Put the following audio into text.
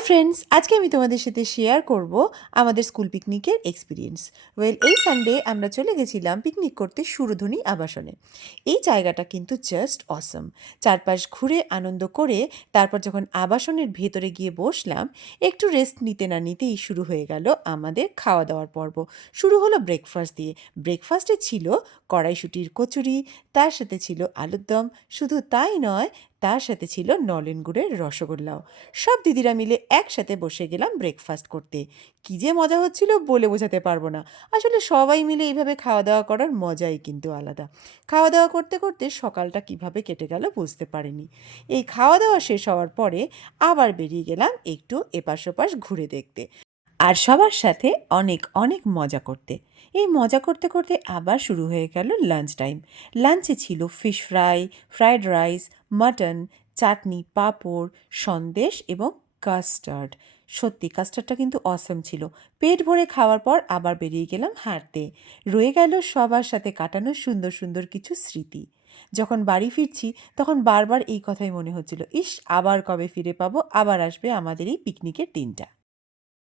Hi friends, আজকে আমি তোমাদের সাথে শেয়ার করব আমাদের স্কুল পিকনিকের এক্সপিরিয়েন্স। এই সানডে আমরা চলে গেছিলাম পিকনিক করতে সুরধনী আবাসনে। এই জায়গাটা কিন্তু জাস্ট অসম। চারপাশ ঘুরে আনন্দ করে তারপর যখন আবাসনের ভেতরে গিয়ে বসলাম, একটু রেস্ট নিতে না নিতেই শুরু হয়ে গেল আমাদের খাওয়া দাওয়ার পর্ব। শুরু হলো ব্রেকফাস্ট দিয়ে। ব্রেকফাস্টে ছিল কড়াইশুঁটির কচুরি, তার সাথে ছিল আলুর দম। শুধু তাই নয়, তার সাথে ছিল নলেন গুড়ের রসগোল্লাও। সব দিদিরা মিলে একসাথে বসে গেলাম ব্রেকফাস্ট করতে। কী যে মজা হচ্ছিল বলে বোঝাতে পারবো না। আসলে সবাই মিলে এইভাবে খাওয়া দাওয়া করার মজাই কিন্তু আলাদা। খাওয়া দাওয়া করতে করতে সকালটা কিভাবে কেটে গেল বুঝতে পারিনি। এই খাওয়া দাওয়া শেষ হওয়ার পরে আবার বেরিয়ে গেলাম একটু এপাশ ওপাশ ঘুরে দেখতে, আর সবার সাথে অনেক অনেক মজা করতে। এই মজা করতে করতে আবার শুরু হয়ে গেল লাঞ্চ টাইম। লাঞ্চে ছিল fish fry, fried rice, mutton, chutney, পাঁপড়, সন্দেশ এবং কাস্টার্ড। সত্যি কাস্টার্ডটা কিন্তু অসম ছিল। পেট ভরে খাওয়ার পর আবার বেরিয়ে গেলাম হাঁটতে। রয়ে গেল সবার সাথে কাটানো সুন্দর সুন্দর কিছু স্মৃতি। যখন বাড়ি ফিরছি তখন বারবার এই কথাই মনে হচ্ছিল, ইস, আবার কবে ফিরে পাবো, আবার আসবে আমাদের এই পিকনিকের দিনটা।